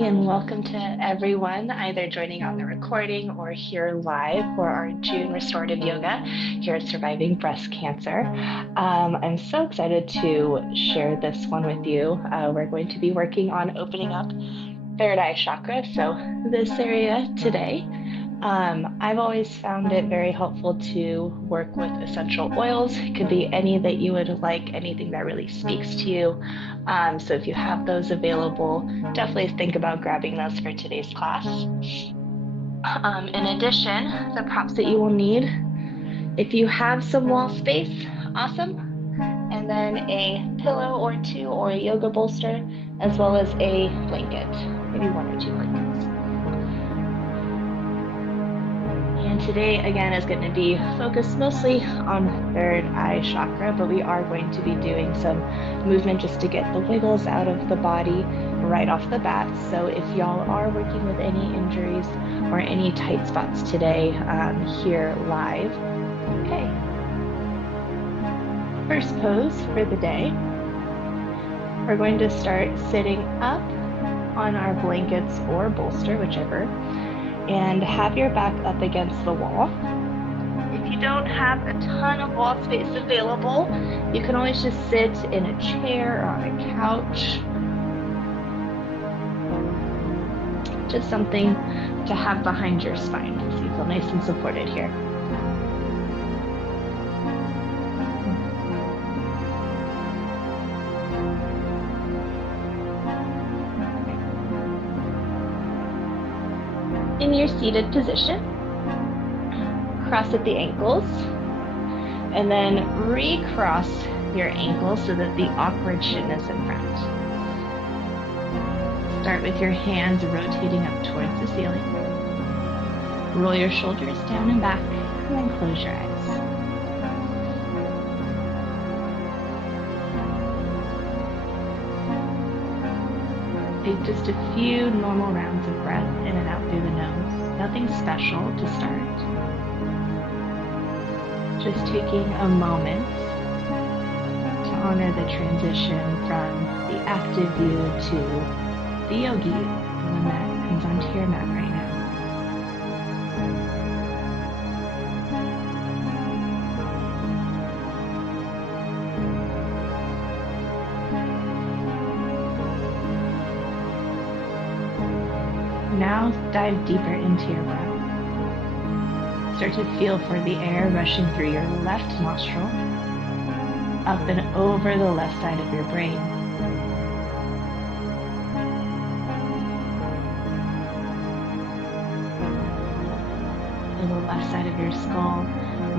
morning and welcome to everyone either joining on the recording or here live for our June Restorative Yoga here at Surviving Breast Cancer. I'm so excited to share this one with you. We're going to be working on opening up third eye chakra, so this area today. I've always found it very helpful to work with essential oils. It could be any that you would like, anything that really speaks to you. So if you have those available, definitely think about grabbing those for today's class. In addition, the props that you will need, if you have some wall space, awesome. And then a pillow or two or a yoga bolster, as well as a blanket, maybe one or two blankets. And today, again, is going to be focused mostly on third eye chakra, but we are going to be doing some movement just to get the wiggles out of the body right off the bat. So if y'all are working with any injuries or any tight spots today, here live. Okay. First pose for the day. We're going to start sitting up on our blankets or bolster, whichever, and have your back up against the wall. If you don't have a ton of wall space available, you can always just sit in a chair or on a couch. Just something to have behind your spine so you feel nice and supported here. In your seated position, cross at the ankles, and then recross your ankles so that the awkward shin is in front. Start with your hands rotating up towards the ceiling. Roll your shoulders down and back, and then close your eyes. Take just a few normal rounds of breath in and out through the nose. Nothing special to start. Just taking a moment to honor the transition from the active you to the yogi you, the one that comes onto your mat right now. Now dive deeper into your breath. Start to feel for the air rushing through your left nostril, up and over the left side of your brain. Feel the left side of your skull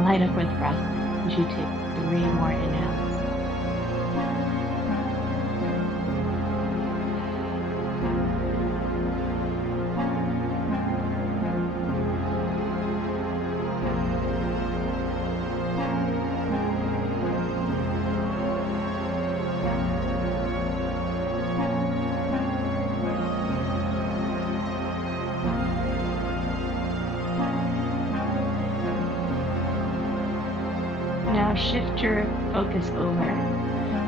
light up with breath as you take 3 more inhales. Now shift your focus over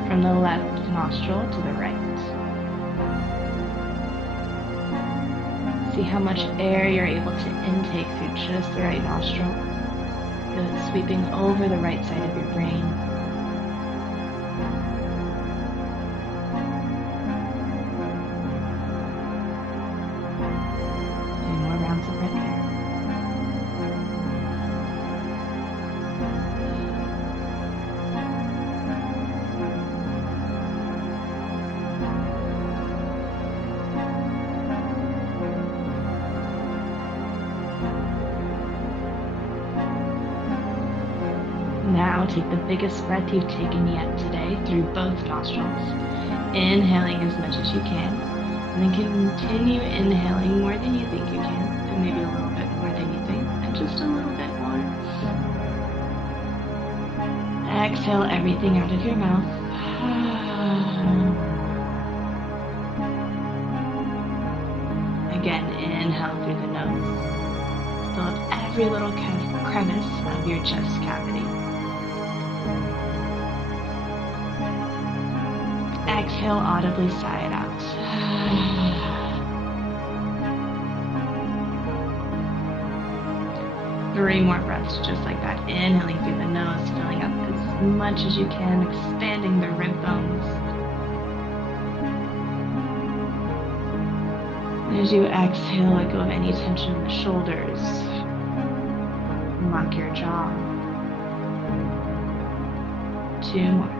from the left nostril to the right. See how much air you're able to intake through just the right nostril. Feel it sweeping over the right side of your brain. Few more rounds of breath here. Now take the biggest breath you've taken yet today through both nostrils, inhaling as much as you can, and then continue inhaling more than you think you can, and maybe a little bit more than you think, and just a little bit more. Exhale everything out of your mouth. Again, inhale through the nose. Fill up every little crevice of your chest cavity. Exhale, audibly sigh it out. 3 more breaths just like that. Inhaling through the nose, filling up as much as you can, expanding the rib bones. As you exhale, let go of any tension in the shoulders. Lock your jaw. 2 more.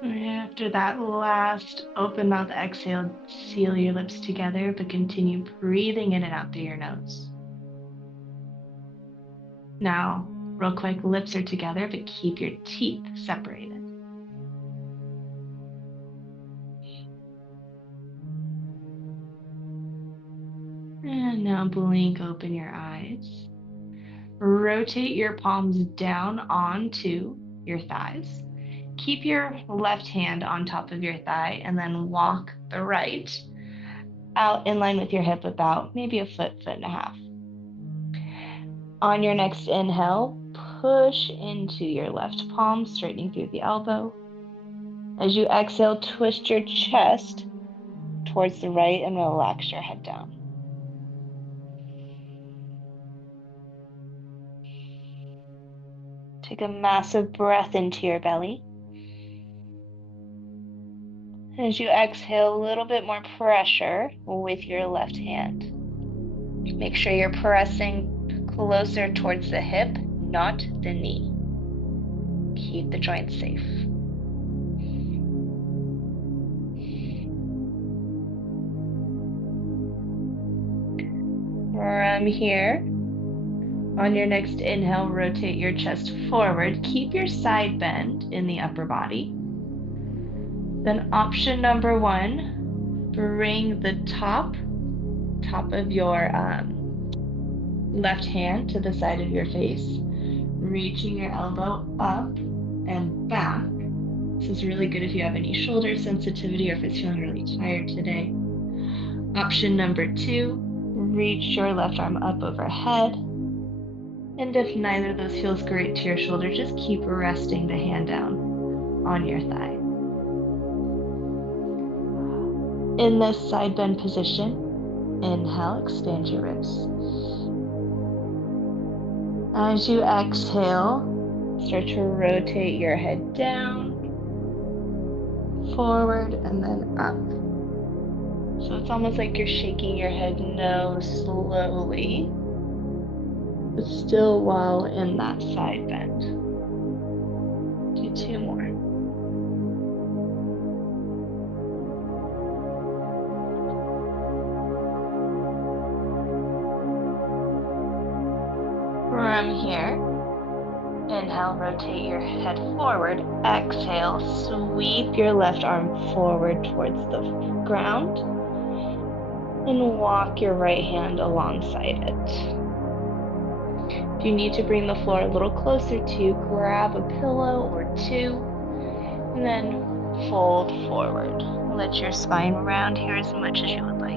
After that last open mouth exhale, seal your lips together, but continue breathing in and out through your nose. Now, real quick, lips are together, but keep your teeth separated. And now blink open your eyes. Rotate your palms down onto your thighs. Keep your left hand on top of your thigh and then walk the right out in line with your hip about maybe a foot, foot and a half. On your next inhale, push into your left palm, straightening through the elbow. As you exhale, twist your chest towards the right and relax your head down. Take a massive breath into your belly. As you exhale, a little bit more pressure with your left hand. Make sure you're pressing closer towards the hip, not the knee. Keep the joints safe. From here, on your next inhale, rotate your chest forward. Keep your side bend in the upper body. Then option number 1, bring the top of your left hand to the side of your face, reaching your elbow up and back. This is really good if you have any shoulder sensitivity or if it's feeling really tired today. Option number 2, reach your left arm up overhead. And if neither of those feels great to your shoulder, just keep resting the hand down on your thigh. In this side bend position, inhale, expand your ribs. As you exhale, start to rotate your head down, forward, and then up. So it's almost like you're shaking your head no slowly, but still while in that side bend. Do 2 more. From here, inhale, rotate your head forward. Exhale, sweep your left arm forward towards the ground and walk your right hand alongside it. If you need to bring the floor a little closer to you, grab a pillow or 2 and then fold forward. Let your spine round here as much as you would like.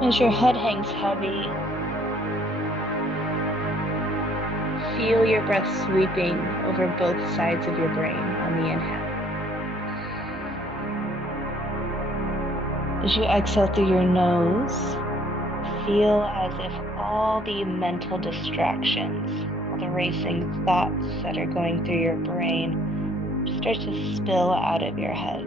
As your head hangs heavy, feel your breath sweeping over both sides of your brain on the inhale. As you exhale through your nose, feel as if all the mental distractions, all the racing thoughts that are going through your brain, start to spill out of your head.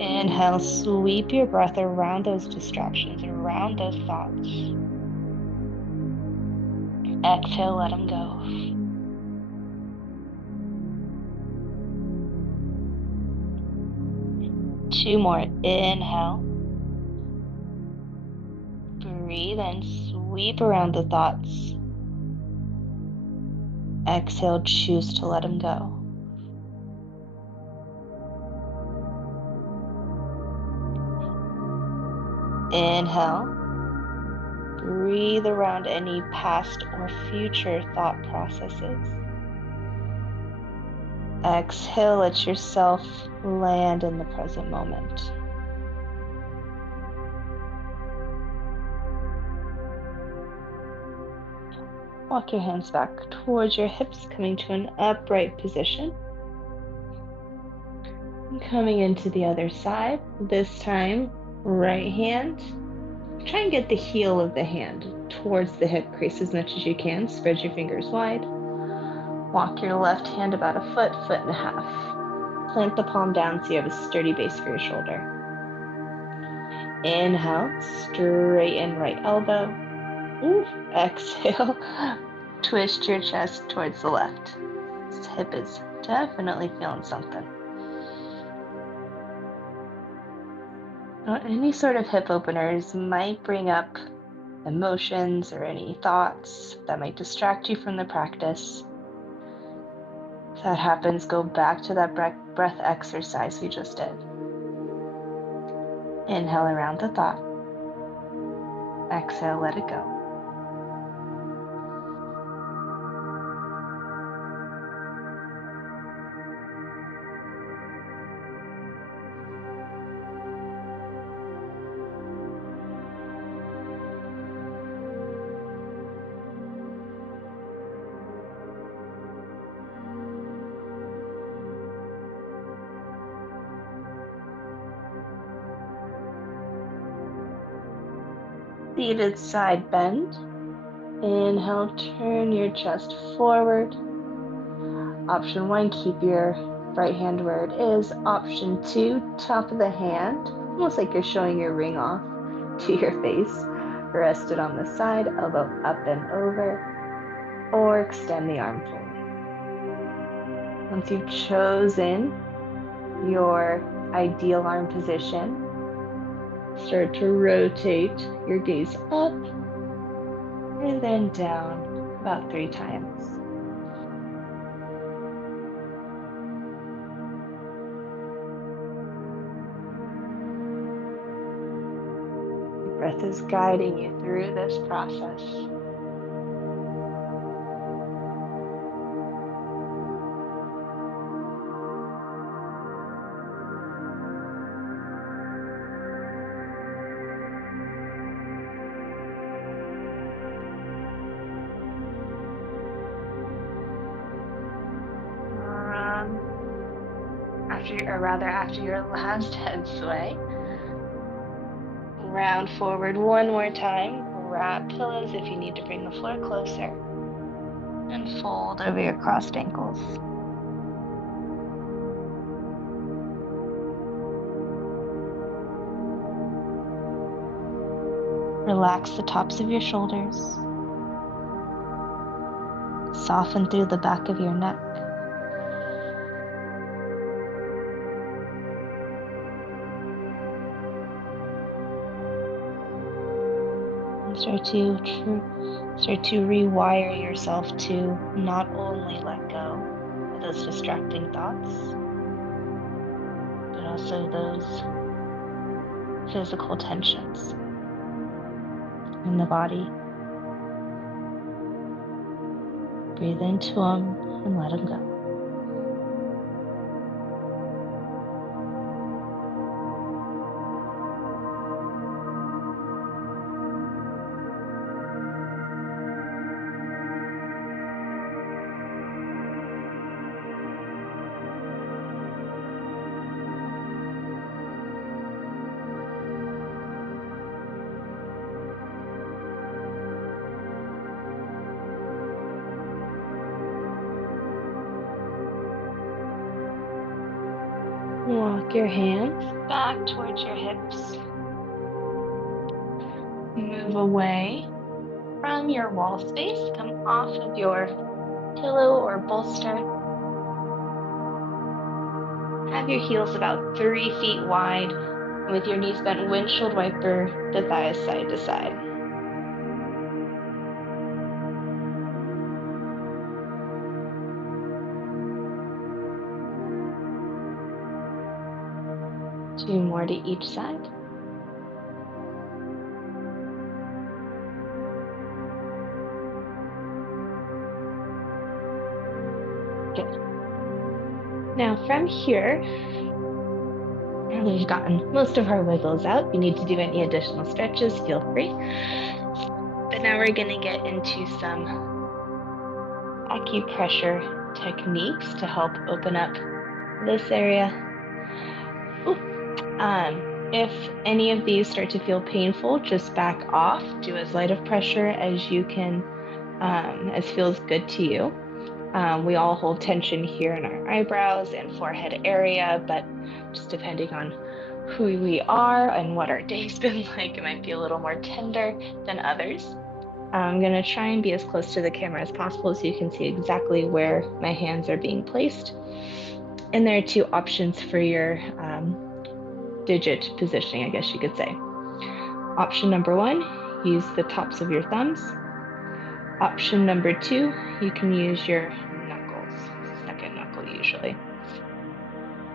Inhale, sweep your breath around those distractions, around those thoughts. Exhale, let them go. Two more. Inhale. Breathe in, sweep around the thoughts. Exhale, choose to let them go. Inhale. Breathe around any past or future thought processes. Exhale, let yourself land in the present moment. Walk your hands back towards your hips, coming to an upright position. And coming into the other side, this time, right hand. Try and get the heel of the hand towards the hip crease as much as you can. Spread your fingers wide. Walk your left hand about a foot, foot and a half. Plant the palm down so you have a sturdy base for your shoulder. Inhale, straighten right elbow. Ooh. Exhale, twist your chest towards the left. This hip is definitely feeling something. Now, any sort of hip openers might bring up emotions or any thoughts that might distract you from the practice. If that happens, go back to that breath exercise we just did. Inhale around the thought. Exhale, let it go. Seated side bend. Inhale, turn your chest forward. Option 1, keep your right hand where it is. Option 2, top of the hand, almost like you're showing your ring off to your face. Rest it on the side, elbow up and over, or extend the arm fully. Once you've chosen your ideal arm position, start to rotate your gaze up and then down about 3 times. The breath is guiding you through this process. After your last head sway, round forward one more time. Wrap pillows if you need to bring the floor closer, and fold over your crossed ankles. Relax the tops of your shoulders. Soften through the back of your neck. Start to rewire yourself to not only let go of those distracting thoughts, but also those physical tensions in the body. Breathe into them and let them go. Walk your hands back towards your hips. Move away from your wall space. Come off of your pillow or bolster. Have your heels about 3 feet wide. With your knees bent, windshield wiper the thighs side to side. 2 more to each side. Good. Now from here, we've gotten most of our wiggles out. If you need to do any additional stretches, feel free. But now we're going to get into some acupressure techniques to help open up this area. If any of these start to feel painful, just back off. Do as light of pressure as you can, as feels good to you. We all hold tension here in our eyebrows and forehead area, but just depending on who we are and what our day's been like, it might be a little more tender than others. I'm going to try and be as close to the camera as possible so you can see exactly where my hands are being placed. And there are 2 options for your digit positioning, I guess you could say. Option number 1, use the tops of your thumbs. Option number 2, you can use your knuckles, second knuckle usually.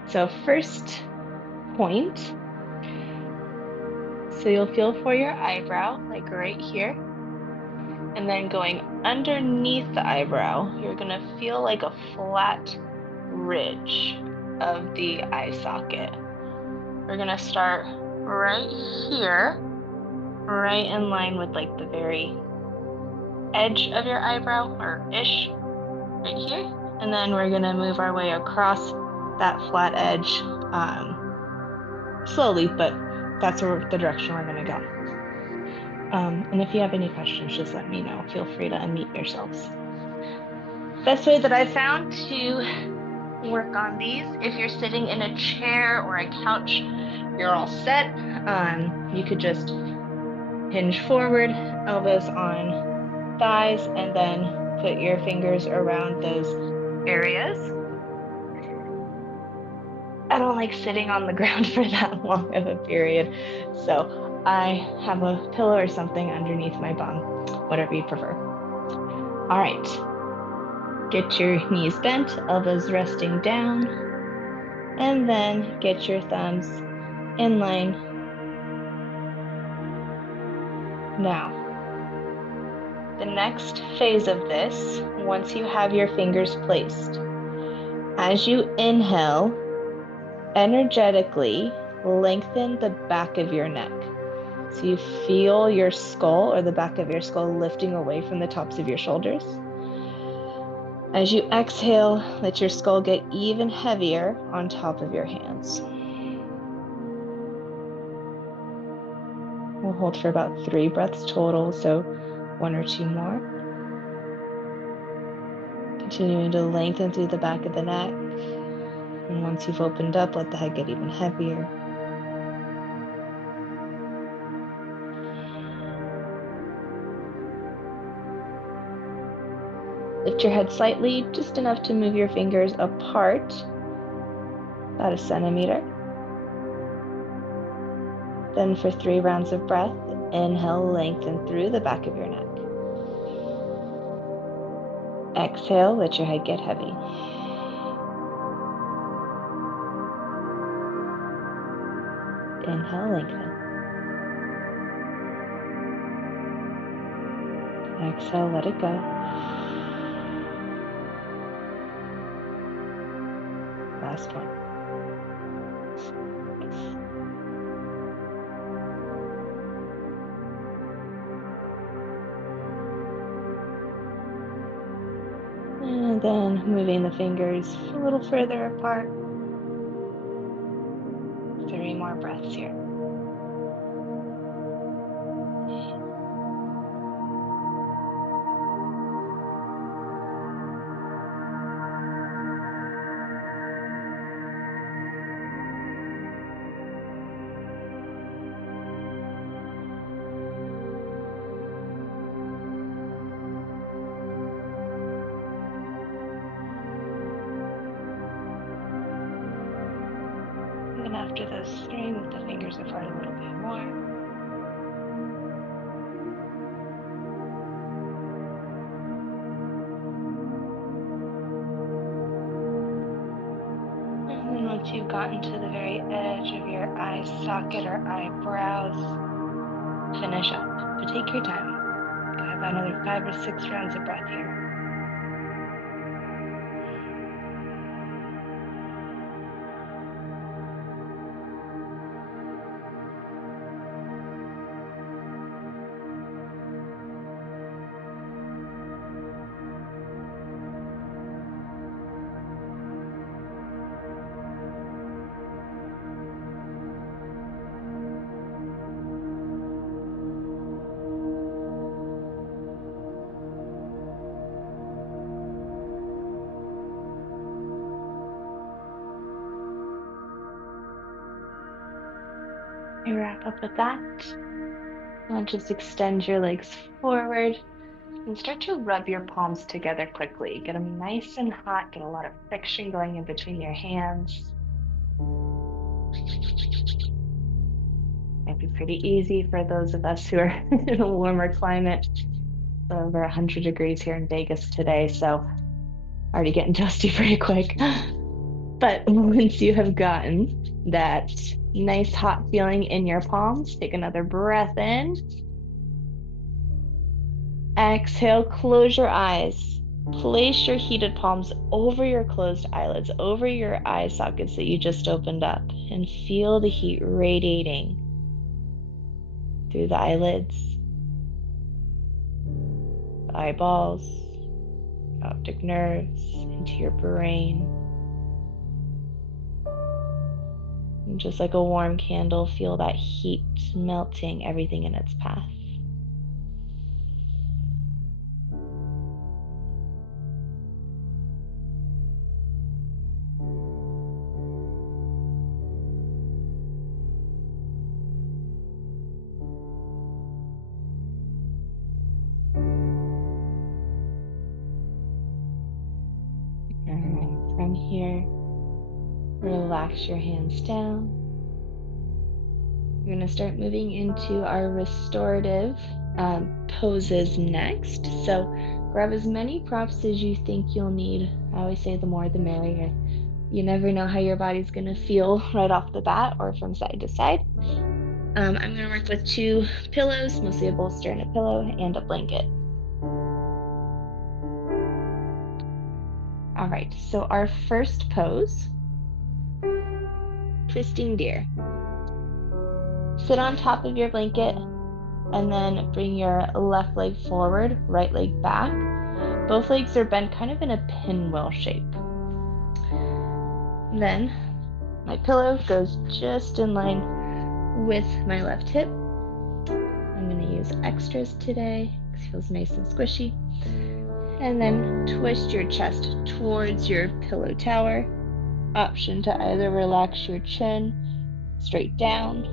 So first point, so you'll feel for your eyebrow, like right here. And then going underneath the eyebrow, you're gonna feel like a flat ridge of the eye socket. We're gonna start right here, right in line with like the very edge of your eyebrow, or ish, right here. And then we're gonna move our way across that flat edge slowly, but that's the direction we're gonna go. And if you have any questions, just let me know. Feel free to unmute yourselves. Best way that I found to work on these, if you're sitting in a chair or a couch, you're all set. You could just hinge forward, elbows on thighs, and then put your fingers around those areas. I don't like sitting on the ground for that long of a period, so I have a pillow or something underneath my bum, whatever you prefer. All right, get your knees bent, elbows resting down, and then get your thumbs in line. Now, the next phase of this, once you have your fingers placed, as you inhale, energetically lengthen the back of your neck. So you feel your skull, or the back of your skull, lifting away from the tops of your shoulders. As you exhale, let your skull get even heavier on top of your hands. We'll hold for about 3 breaths total, so 1 or 2 more. Continuing to lengthen through the back of the neck. And once you've opened up, let the head get even heavier. Lift your head slightly, just enough to move your fingers apart, about 1 centimeter. Then for 3 rounds of breath, inhale, lengthen through the back of your neck. Exhale, let your head get heavy. Inhale, lengthen. Exhale, let it go. Last one. And then moving the fingers a little further apart. 3 more breaths here. And after those 3, move the fingers apart a little bit more. And then once you've gotten to the very edge of your eye socket or eyebrows, finish up. But take your time. Go have another 5 or 6 rounds of breath here. You wrap up with that. And just extend your legs forward and start to rub your palms together quickly. Get them nice and hot, get a lot of friction going in between your hands. Might be pretty easy for those of us who are in a warmer climate. It's over 100 degrees here in Vegas today, so already getting toasty pretty quick. But once you have gotten that nice hot feeling in your palms, take another breath in. Exhale, close your eyes. Place your heated palms over your closed eyelids, over your eye sockets that you just opened up, and feel the heat radiating through the eyelids, the eyeballs, optic nerves, into your brain. And just like a warm candle, feel that heat melting everything in its path. And from here, relax your hands down. We're going to start moving into our restorative poses next. So grab as many props as you think you'll need. I always say the more the merrier. You never know how your body's going to feel right off the bat or from side to side. I'm going to work with 2 pillows, mostly a bolster and a pillow, and a blanket. All right, so our first pose, twisting deer. Sit on top of your blanket and then bring your left leg forward, right leg back. Both legs are bent kind of in a pinwheel shape. Then my pillow goes just in line with my left hip. I'm going to use extras today because it feels nice and squishy. And then twist your chest towards your pillow tower. Option to either relax your chin straight down.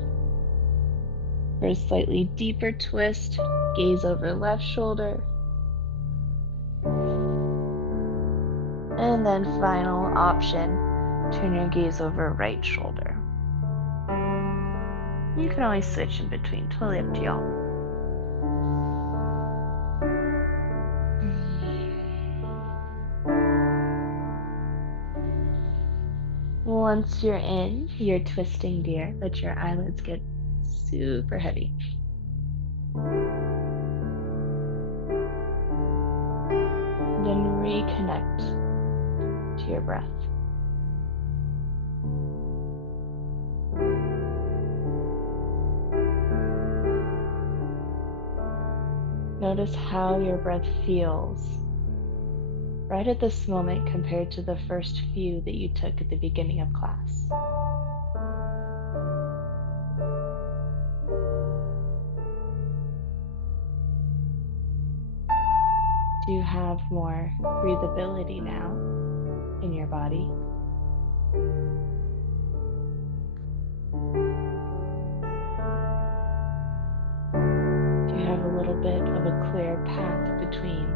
For a slightly deeper twist, gaze over left shoulder. And then final option, turn your gaze over right shoulder. You can always switch in between, totally up to y'all. Once you're in your twisting deer, let your eyelids get super heavy. Then reconnect to your breath. Notice how your breath feels right at this moment compared to the first few that you took at the beginning of class. Do you have more breathability now in your body? Do you have a little bit of a clear path between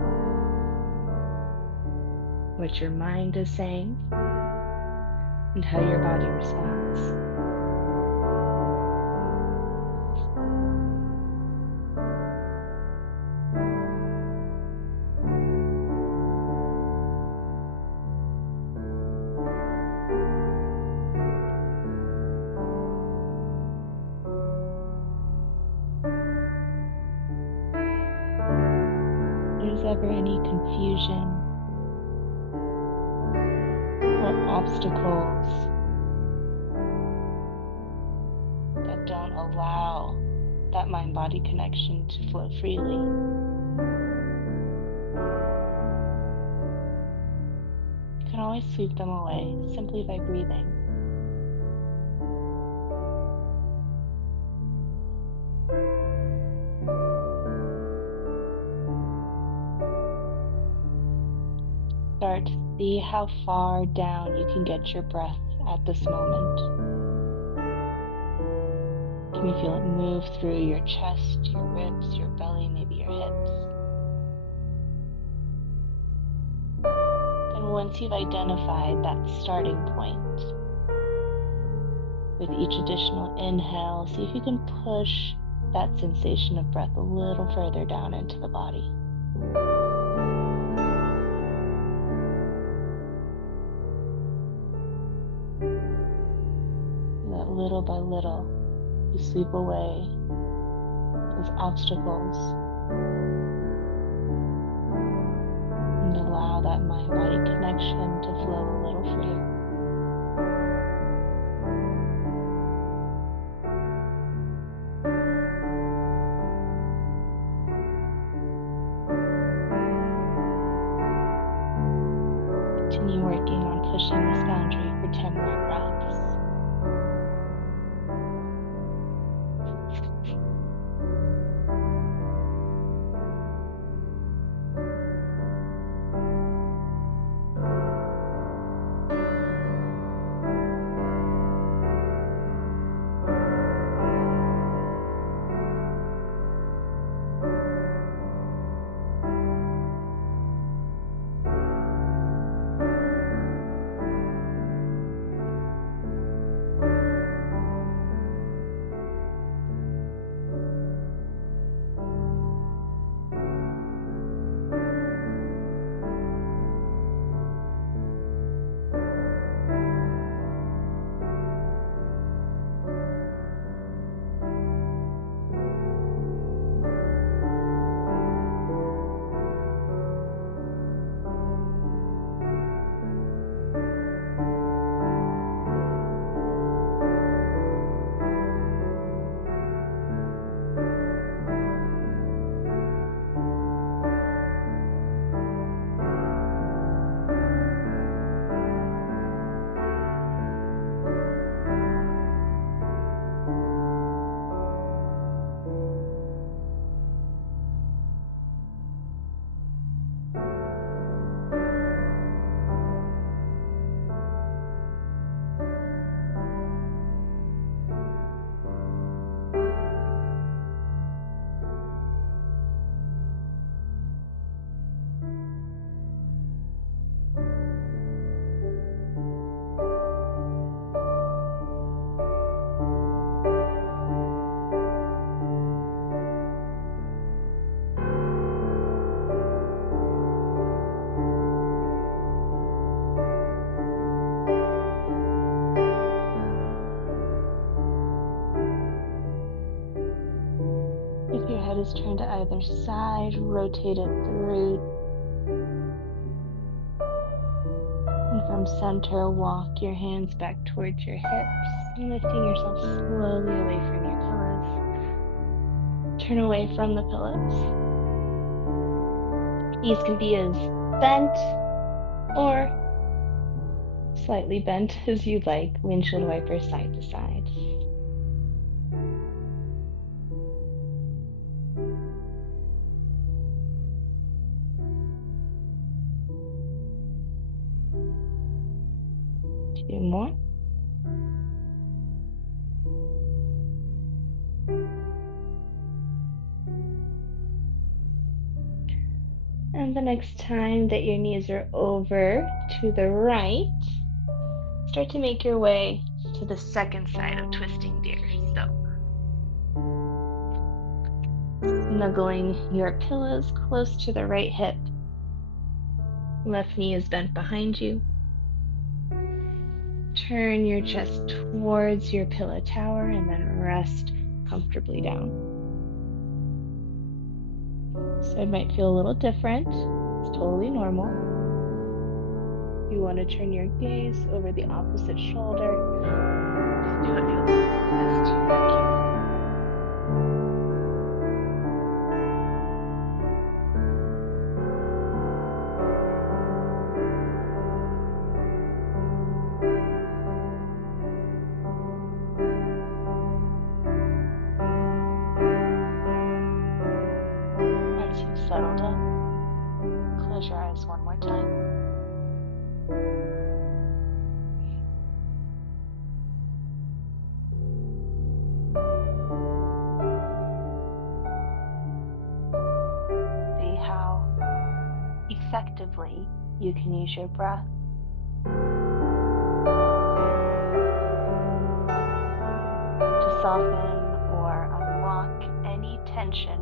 what your mind is saying and how your body responds? ever any confusion or obstacles that don't allow that mind-body connection to flow freely. You can always sweep them away simply by breathing. Start to see how far down you can get your breath at this moment. Can you feel it move through your chest, your ribs, your belly, maybe your hips? And once you've identified that starting point, with each additional inhale, see if you can push that sensation of breath a little further down into the body. That little by little, you sweep away those obstacles and allow that mind-body connection to flow a little freer. Continue working on pushing this boundary for 10 more breaths. If your head is turned to either side, rotate it through. And from center, walk your hands back towards your hips, lifting yourself slowly away from your pillows. Turn away from the pillows. Knees can be as bent or slightly bent as you'd like, windshield wiper side to side. Two more. And the next time that your knees are over to the right, start to make your way to the second side of twisting deer. So, snuggling your pillows close to the right hip. Left knee is bent behind you. Turn your chest towards your pillow tower and then rest comfortably down. So it might feel a little different. It's totally normal. You want to turn your gaze over the opposite shoulder. Just do what feels best to you here. Once you've settled in, close your eyes one more time. See how effectively you can use your breath to soften or unlock any tension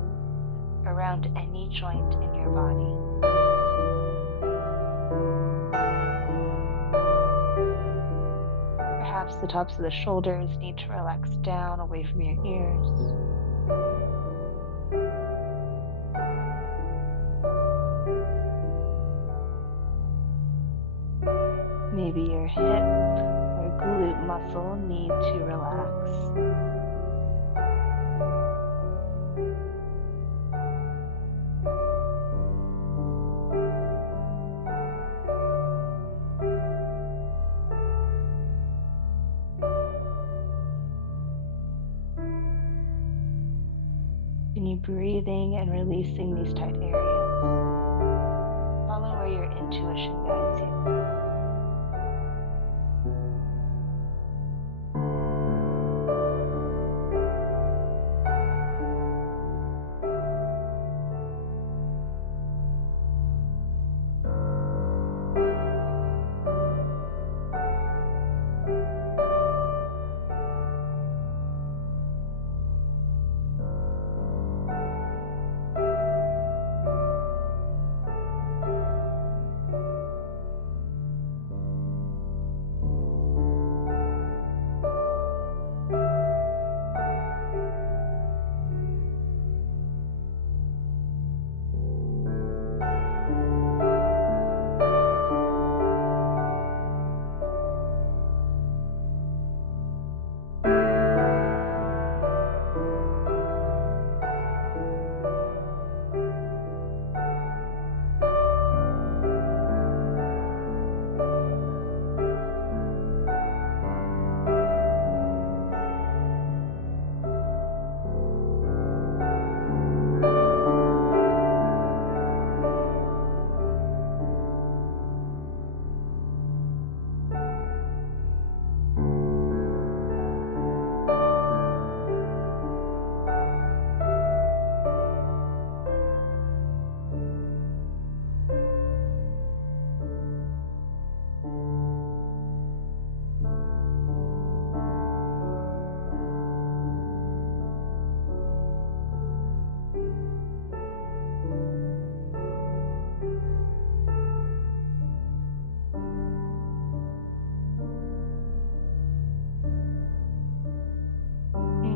around any joint in your body. Perhaps the tops of the shoulders need to relax down away from your ears. Maybe your hip or glute muscle need to relax. Continue breathing and releasing these tight areas. Follow where your intuition guides you.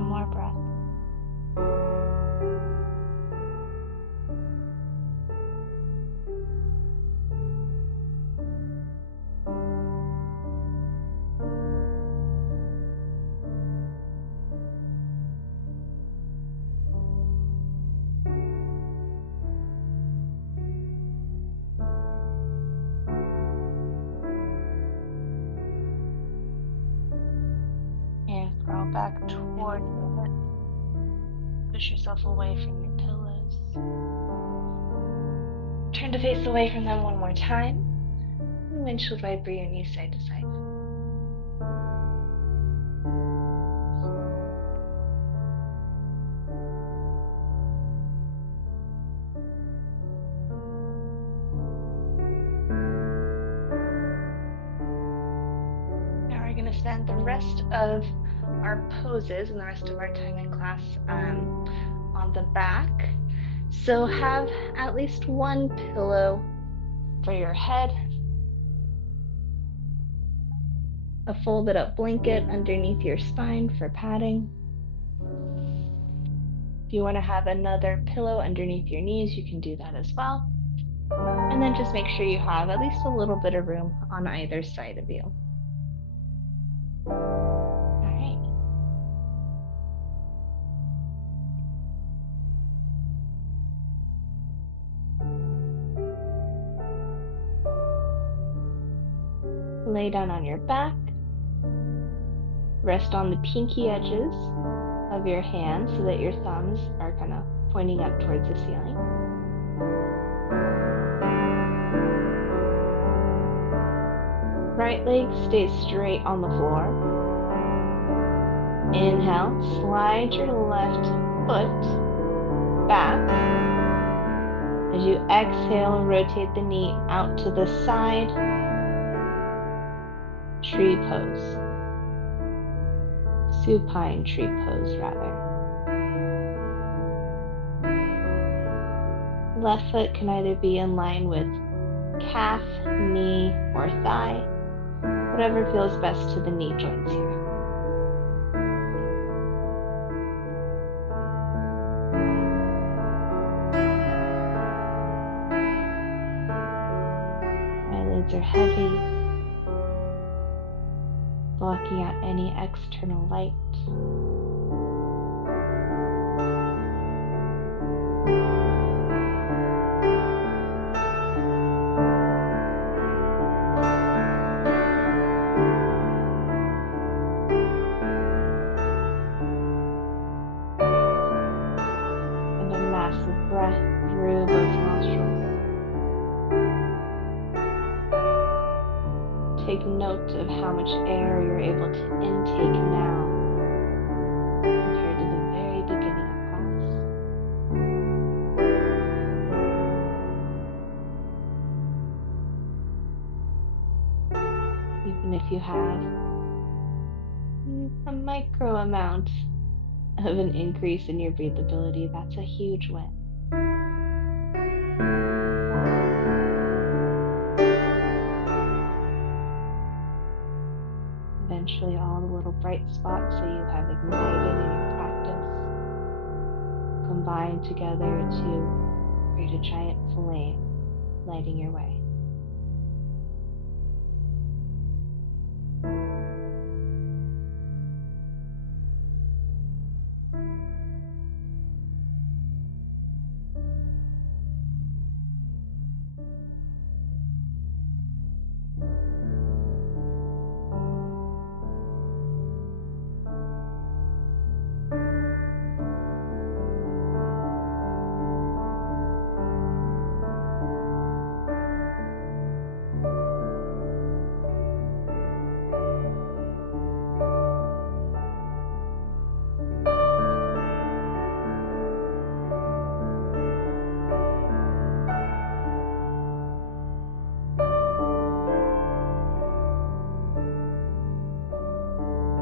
More breath. And throw back toward the hips. Push yourself away from your pillows. Turn to face away from them one more time. And windshield wiper your knees side to side. Now we're going to spend the rest of our poses and the rest of our time in class on the back. So have at least one pillow for your head, a folded up blanket underneath your spine for padding. If you want to have another pillow underneath your knees, you can do that as well. And then just make sure you have at least a little bit of room on either side of you. All right. Lay down on your back. Rest on the pinky edges of your hands so that your thumbs are kind of pointing up towards the ceiling. Right leg stays straight on the floor. Inhale, slide your left foot back. As you exhale, rotate the knee out to the side. Tree pose. Supine tree pose, rather. Left foot can either be in line with calf, knee, or thigh, whatever feels best to the knee joints here. Eyelids are heavy, blocking out any external light. And a massive breath through both nostrils. Take note of how much air you're able to intake now compared to the very beginning of class. Even if you have a micro amount of an increase in your breathability, that's a huge win. Eventually, all the little bright spots that you have ignited in your practice combine together to create a giant flame lighting your way.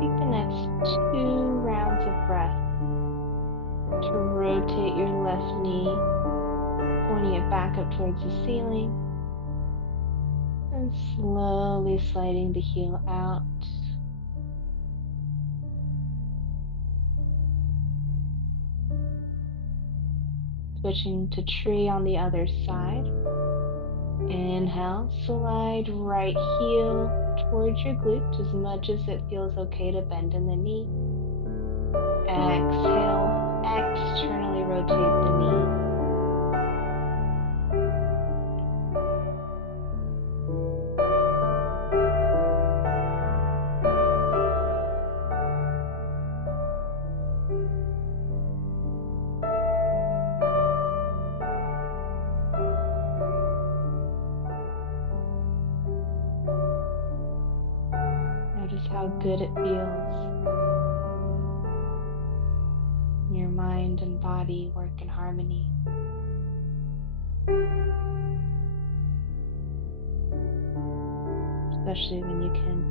Take the next 2 rounds of breath to rotate your left knee, pointing it back up towards the ceiling, and slowly sliding the heel out. Switching to tree on the other side. Inhale, slide right heel towards your glute as much as it feels okay to bend in the knee. Exhale, externally rotate the knee. Notice how good it feels. Your mind and body work in harmony. Especially when you can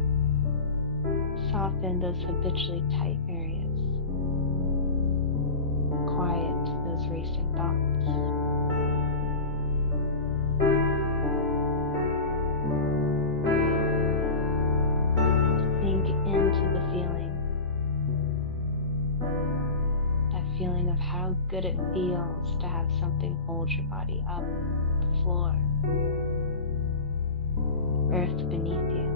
soften those habitually tight areas. Quiet those racing thoughts. Sink into the feeling. That feeling of how good it feels to have something hold your body up, the floor, earth beneath you.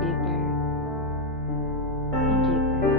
Deeper and deeper.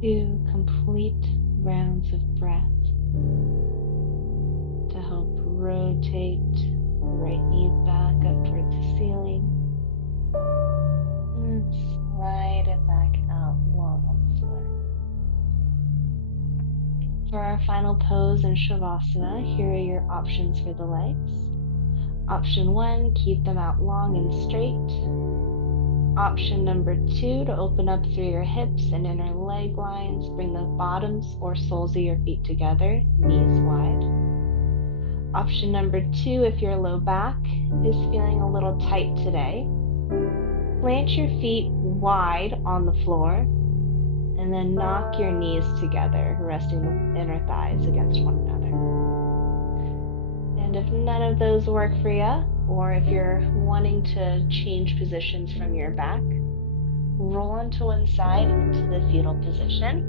Two complete rounds of breath to help rotate the right knee back up towards the ceiling and slide it back out long on the floor. For our final pose in Shavasana, here are your options for the legs. Option 1, keep them out long and straight. Option number 2, to open up through your hips and inner leg lines, bring the bottoms or soles of your feet together, knees wide. Option number 2, if your low back is feeling a little tight today, plant your feet wide on the floor and then knock your knees together, resting the inner thighs against one another. And if none of those work for you, or if you're wanting to change positions from your back, roll onto one side into the fetal position,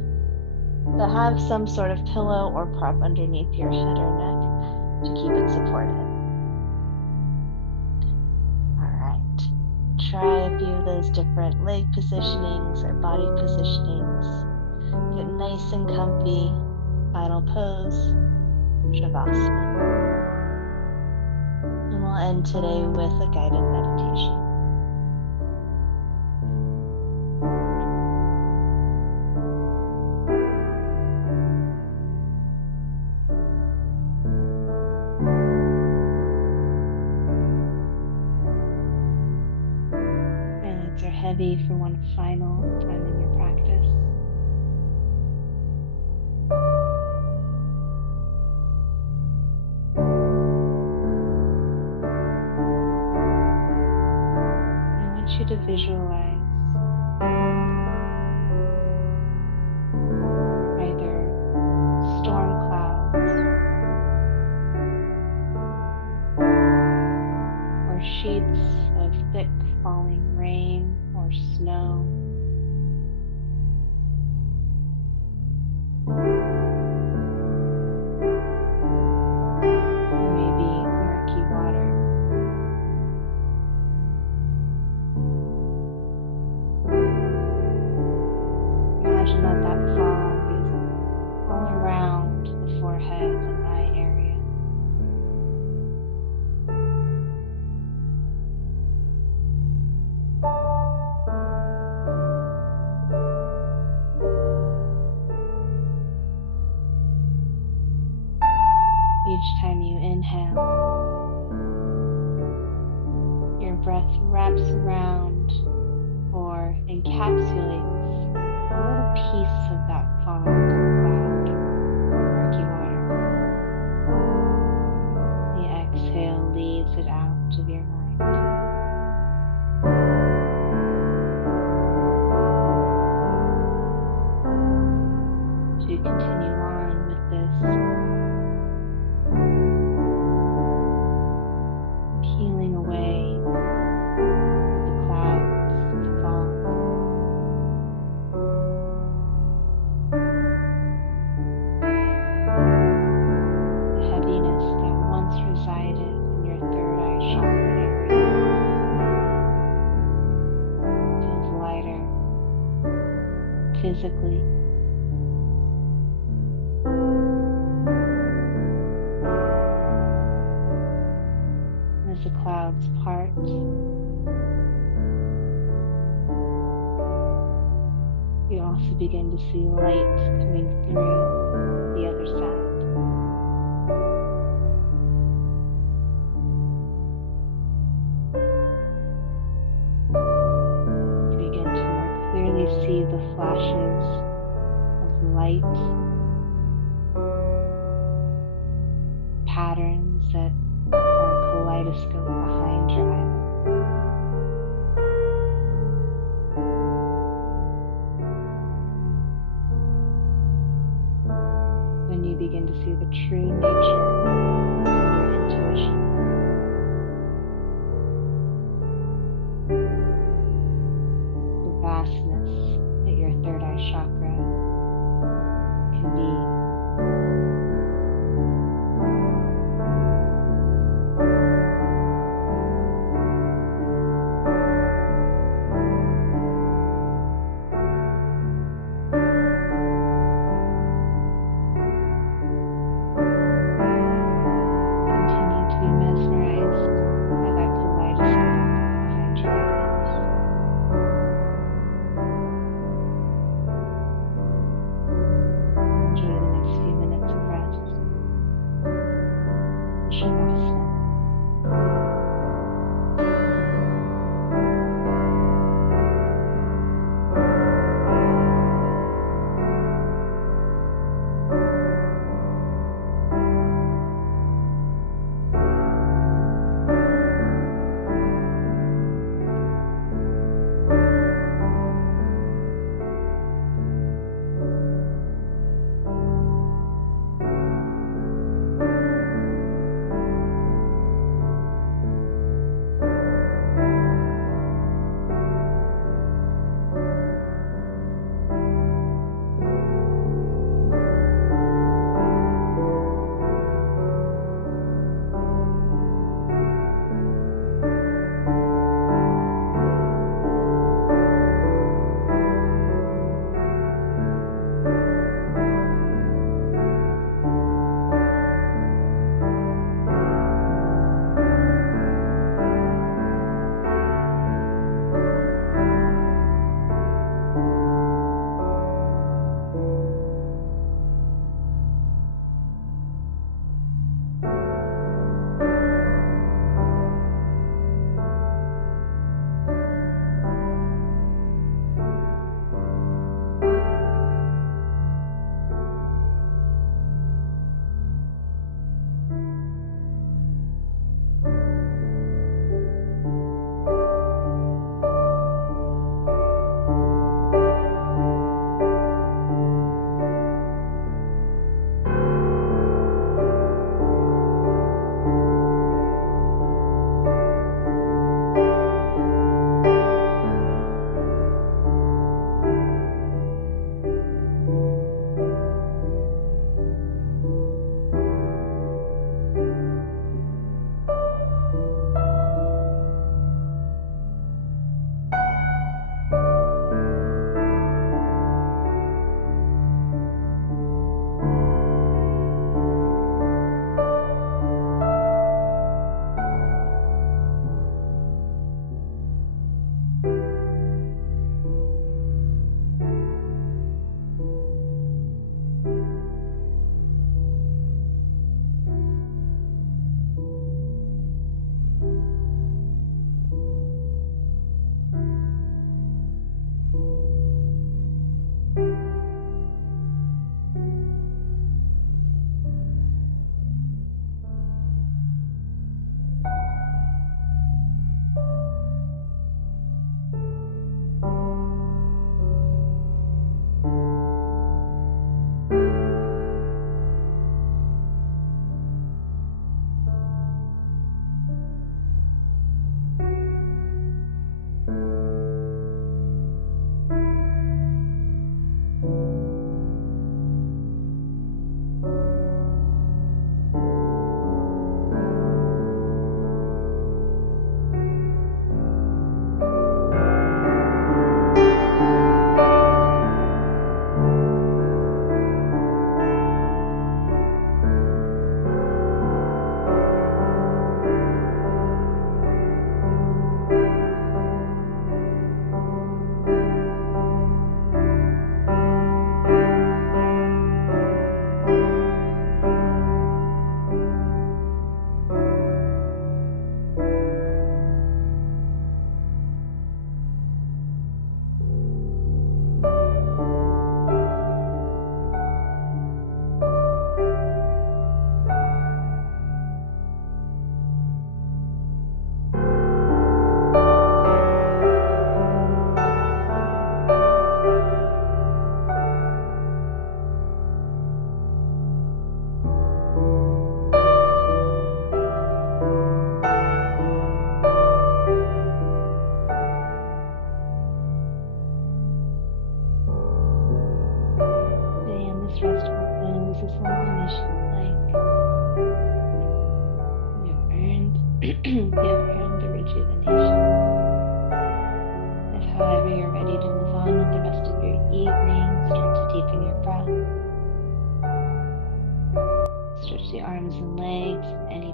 but have some sort of pillow or prop underneath your head or neck to keep it supported. All right, try a few of those different leg positionings or body positionings. Get nice and comfy. Final pose, Shavasana. And we'll end today with a guided meditation. Eyelids are heavy for one final time in your practice. You to visualize either storm clouds or sheets of thick falling rain or snow. Maybe murky water. Imagine that fog is all around the forehead and eye area. breath wraps around or encapsulates a little piece of that fog or cloud or murky water. The exhale leads it out of your mind. To continue on with this, peeling away the clouds, the fog. The heaviness that once resided in your third eye chakra area feels lighter physically. As the clouds part, you also begin to see light coming through the other side. You begin to more clearly see the flashes of light, patterns that are a kaleidoscope behind your eyelids. When you begin to see the true nature of your intuition. The vastness that your third eye chakra can be.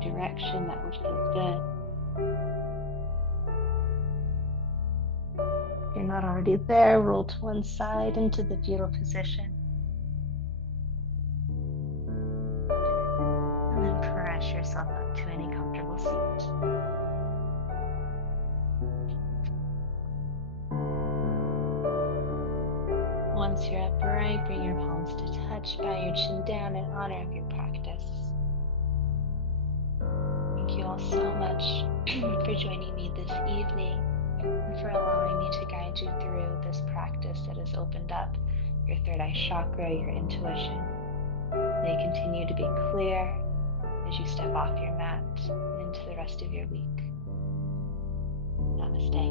direction that will feel good. If you're not already there, roll to one side into the fetal position. And then press yourself up to any comfortable seat. Once you're upright, bring your palms to touch, bow your chin down in honor of your practice. Thank you all so much for joining me this evening and for allowing me to guide you through this practice that has opened up your third eye chakra, your intuition. May it continue to be clear as you step off your mat and into the rest of your week. Namaste.